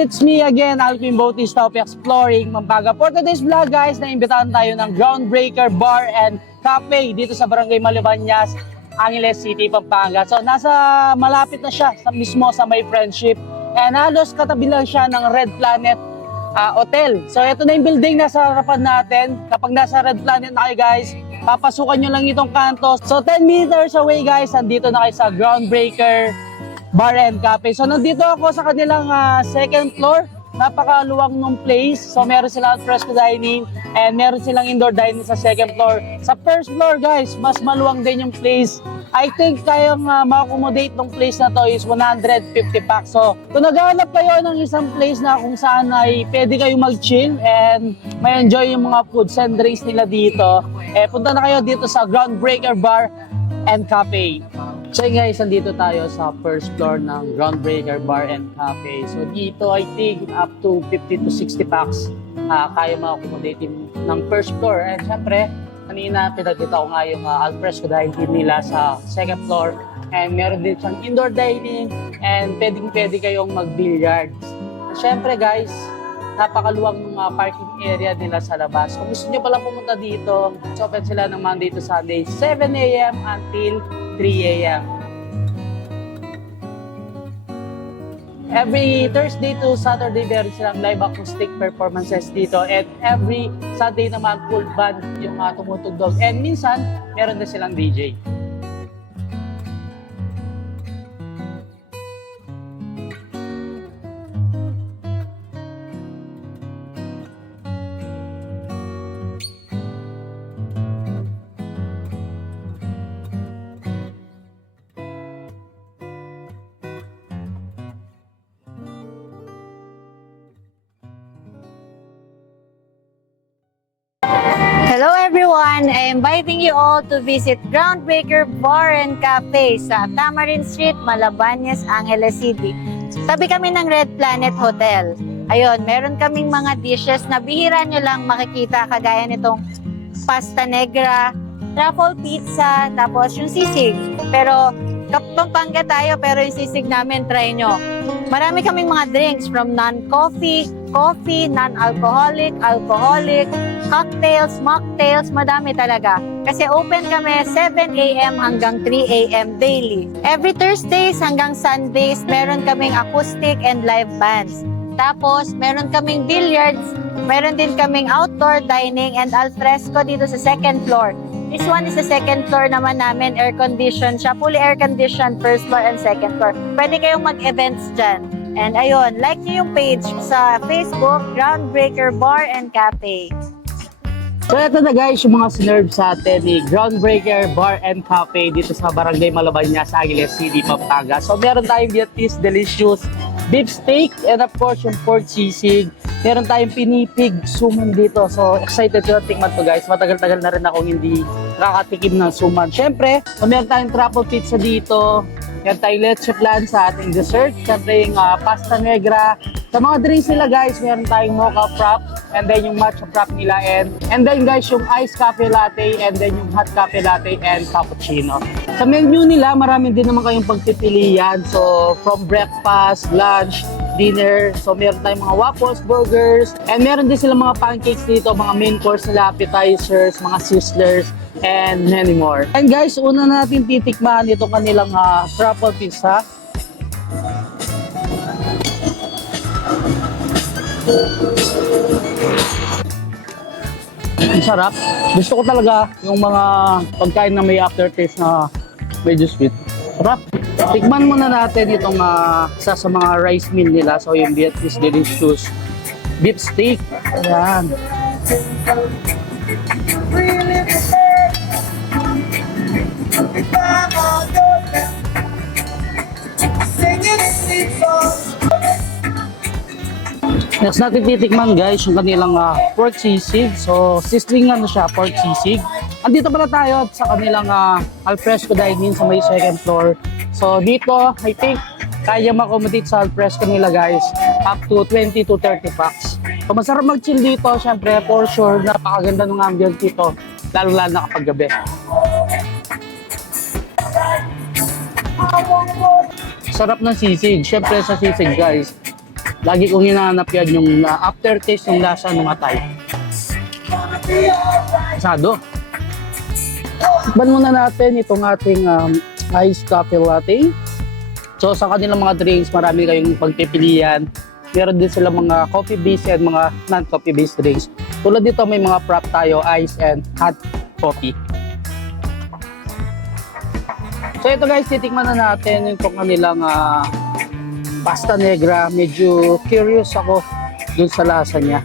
it's me again, Alvin Bautista of Exploring Pampanga. For today's vlog guys, naimbitahan tayo ng Groundbreaker Bar and Cafe dito sa Barangay Malibanyas, Angeles City, Pampanga. So malapit na siya mismo sa may Friendship. And halos katabi lang siya ng Red Planet Hotel. So ito na yung building na sa harapan natin. Kapag nasa Red Planet na kayo guys, papasukan nyo lang itong kanto. So 10 meters away guys, andito na kayo sa Groundbreaker Bar and Cafe. So nandito ako sa kanilang second floor. Napakaluwang ng place. So meron silang fresco dining and meron silang indoor dining sa second floor. Sa first floor guys, mas maluwang din yung place. I think kayang ma-accommodate ng place na to is 150 packs. So kung naghahanap kayo ng isang place na kung saan ay pwede kayong mag-chill and may enjoy yung mga foods and drinks nila dito, punta na kayo dito sa Groundbreaker Bar and Cafe. So guys, nandito tayo sa first floor ng Groundbreaker Bar and Cafe. So dito I think up to 50 to 60 packs kaya ma-accommodate ng first floor. And syempre, kanina pinagkita ko nga yung alfresco dining nila sa second floor. And meron din siyang indoor dining and pwede kayong mag-billiards. Syempre guys, napakaluwang ng parking area nila sa labas. Kung gusto nyo pala pumunta dito, open sila ng Monday to Sunday, 7 a.m. until 3 a.m. Every Thursday to Saturday, meron silang live acoustic performances dito. And every Sunday naman, full band yung tumutugtog. And minsan, meron na silang DJ. Hello everyone! I am inviting you all to visit Groundbreaker Bar and Cafe sa Tamarind Street, Malabanyas, Angeles City. Tabi kami ng Red Planet Hotel. Ayun, meron kaming mga dishes na bihira nyo lang makikita kagaya nitong pasta negra, truffle pizza, tapos yung sisig. Pero Pampanga tayo pero yung sisig namin, try nyo. Marami kaming mga drinks from non-coffee, coffee, non-alcoholic, alcoholic, cocktails, mocktails, madami talaga. Kasi open kami 7 a.m. hanggang 3 a.m. daily. Every Thursdays hanggang Sundays, meron kaming acoustic and live bands. Tapos, meron kaming billiards, meron din kaming outdoor dining and alfresco dito sa second floor. This one is the second floor naman namin, air-conditioned siya. Fully air-conditioned, first floor and second floor. Pwede kayong mag-events dyan. And ayun, like nyo yung page sa Facebook, Groundbreaker Bar and Cafe. So ito na guys, yung mga sinerve sa atin ni Groundbreaker Bar and Cafe dito sa Barangay Malabanyas, Angeles City, Pampanga. So meron tayong Vietnamese delicious beef steak and of course yung pork sisig. Meron tayong pinipig suman dito. So excited ko na tingnan to guys. Matagal-tagal na rin akong hindi nakatikim ng suman. Siyempre, meron tayong truffle pizza dito. Meron tayong leche flan sa ating dessert. Siyempre yung pasta negra. Sa mga drinks nila guys, meron tayong mocha frap. And then yung matcha frap nila. And then guys, yung iced cafe latte. And then yung hot cafe latte and cappuccino. Sa menu nila, marami din naman kayong pagpipilian. So from breakfast, lunch, dinner. So meron tayong mga waffles, burgers, and meron din silang mga pancakes dito, mga main course nila, appetizers, mga sizzlers, and many more. And guys, una natin titikman itong kanilang truffle pizza. Ang sarap. Gusto ko talaga yung mga pagkain na may aftertaste na medyo sweet. Sarap. Tikman muna natin itong isa sa mga rice meal nila. So yung Vietnamese delicious beef steak. Ayan. Next natin titikman guys yung kanilang pork sisig. So sizzling na siya, pork sisig. Andito pala tayo sa kanilang alfresco dining sa may second floor. So dito, I think kaya ma-accommodate sa alfresco nila guys up to 20 to 30 packs. So masarap mag-chill dito, syempre for sure napakaganda ng ambience dito, lalo-lalo na kapag gabi. Sarap ng sisig, syempre sa sisig guys. Lagi kong hinahanap yan yung aftertaste ng lasa ng atay. Asado. Tikman muna natin itong ating iced coffee latte. So sa kanilang mga drinks, marami kayong pagpipilian. Meron din sila mga coffee-based and mga non-coffee-based drinks. Tulad dito may mga prop tayo, ice and hot coffee. So ito guys, titikman na natin itong kanilang pasta negra. Medyo curious ako dun sa lasa niya.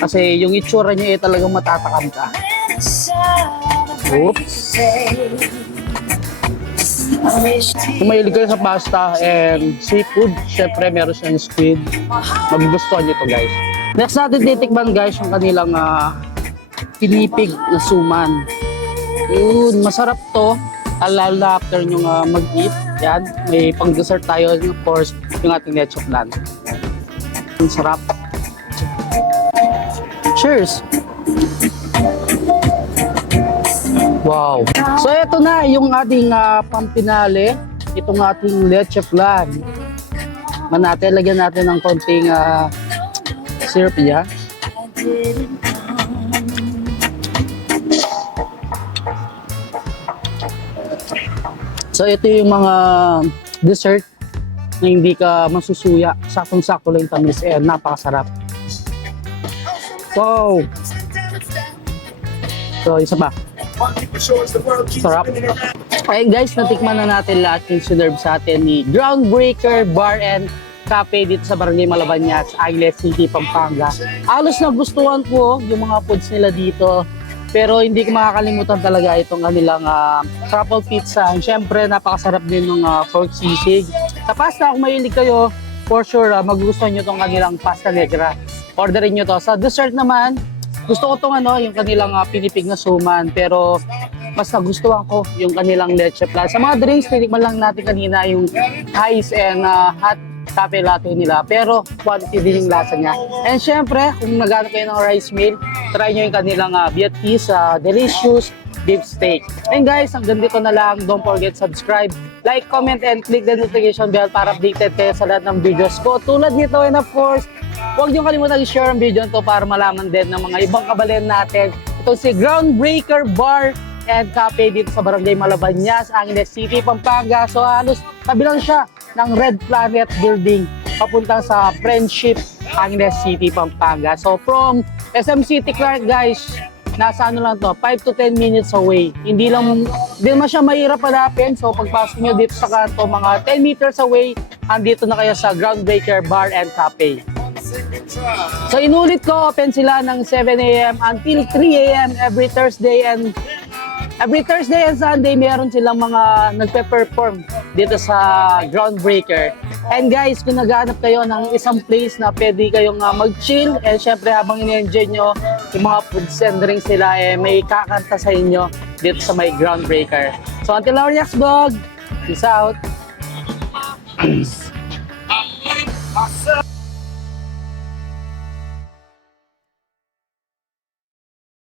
Kasi yung itsura niya talagang matatakam ka. Oops. Kung mahilig kayo sa pasta and seafood, syempre meron siyang squid. Magugustuhan nyo ito guys. Next natin titikman guys yung kanilang pinipig na suman. Yun, masarap to. Lalo na after nyo mag-eat. Yan, may pang-dessert tayo. Of course, yung ating leche flan. Ang sarap. Cheers! Wow! So ito na yung ating pampinale. Itong ating leche flan. Natin, lagyan natin ng konting syrup yan. So ito yung mga dessert na hindi ka masusuya. Sakong-sako lang yung tamis. Napakasarap. Wow! So isa pa. Sarap. Okay guys, natikman na natin lahat yung sinerve sa atin ni Groundbreaker Bar and Cafe dito sa Barangay Malabanyas, Angeles City, Pampanga. Halos nagustuhan ko yung mga foods nila dito. Pero hindi ko makakalimutan talaga itong kanilang truffle pizza. And syempre, napakasarap din ng pork sisig. Sa pasta, kung mahilig kayo, for sure, magugustuhan nyo itong kanilang pasta negra. Orderin nyo to. Sa dessert naman, gusto ko itong yung kanilang pinipig na suman. Pero mas nagustuhan ko yung kanilang leche flan. Sa mga drinks, tinikman lang natin kanina yung ice and hot cafe latte nila. Pero quality din yung lasa niya. And syempre, kung naghanap kayo ng rice meal, try nyo yung kanilang Vietnamese delicious beef steak. And guys, hanggang dito na lang. Don't forget subscribe, like, comment, and click the notification bell para updated kayo sa lahat ng videos ko. Tulad nito, and of course, huwag nyo kalimutan i-share ang video to para malaman din ng mga ibang kabalin natin. Ito si Groundbreaker Bar and Cafe dito sa Barangay Malabanyas, Angeles City, Pampanga. So halos tabi lang siya ng Red Planet Building papuntang sa Friendship, Angeles City, Pampanga. So from SM City Clark guys, nasa lang to, 5 to 10 minutes away. Hindi naman siya mahirap hanapin. So pagpasok nyo dito sa kanto, mga 10 meters away, andito na kayo sa Groundbreaker Bar and Cafe. So inulit ko, open sila ng 7 a.m. until 3 a.m. every Thursday and Sunday meron silang mga nagpe-perform dito sa Groundbreaker. And guys, kung naghahanap kayo ng isang place na pwede kayong mag-chill and syempre habang ini-enjoy nyo yung mga foods and drinks nila, may kakanta sa inyo dito sa may Groundbreaker. So until our next vlog, peace out!